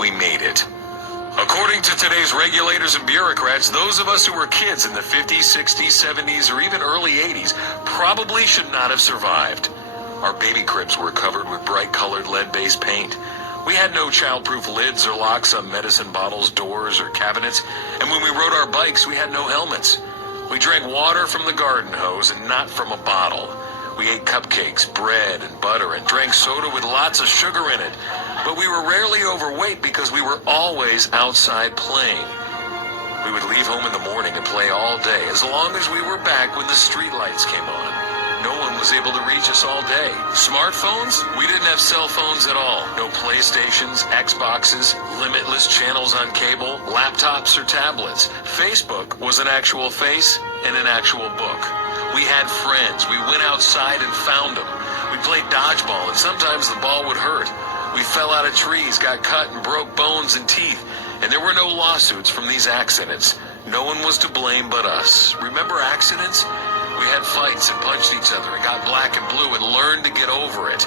we made it. According to today's regulators and bureaucrats, those of us who were kids in the 50s, 60s, 70s, or even early 80s probably should not have survived. Our baby cribs were covered with bright-colored lead-based paint. We had no child-proof lids or locks on medicine bottles, doors, or cabinets, and when we rode our bikes, we had no helmets. We drank water from the garden hose and not from a bottle. We ate cupcakes, bread, and butter, and drank soda with lots of sugar in it. But we were rarely overweight because we were always outside playing. We would leave home in the morning and play all day, as long as we were back when the street lights came on. No one was able to reach us all day. Smartphones? We didn't have cell phones at all. No PlayStations, Xboxes, limitless channels on cable, laptops, or tablets. Facebook was an actual face and an actual book. We had friends. We went outside and found them. We played dodgeball, and sometimes the ball would hurt. We fell out of trees, got cut, and broke bones and teeth. And there were no lawsuits from these accidents. No one was to blame but us. Remember accidents? We had fights and punched each other and got black and blue and learned to get over it.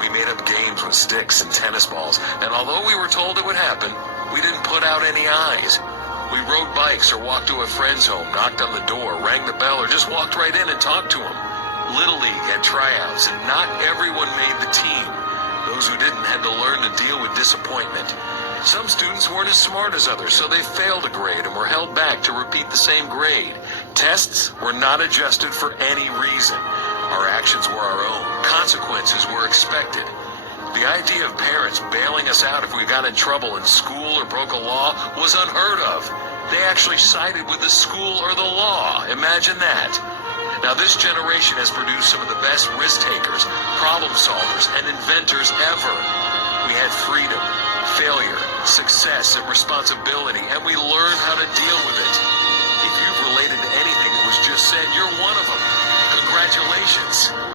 We made up games with sticks and tennis balls, and although we were told it would happen, we didn't put out any eyes. We rode bikes or walked to a friend's home, knocked on the door, rang the bell, or just walked right in and talked to them. Little League had tryouts, and not everyone made the team. Those who didn't had to learn to deal with disappointment. Some students weren't as smart as others, so they failed a grade and were held back to repeat the same grade. Tests were not adjusted for any reason. Our actions were our own. Consequences were expected. The idea of parents bailing us out if we got in trouble in school or broke a law was unheard of. They actually sided with the school or the law. Imagine that. Now, this generation has produced some of the best risk takers, problem solvers, and inventors ever. We had freedom, failure, success, and responsibility, and we learned how to deal with it.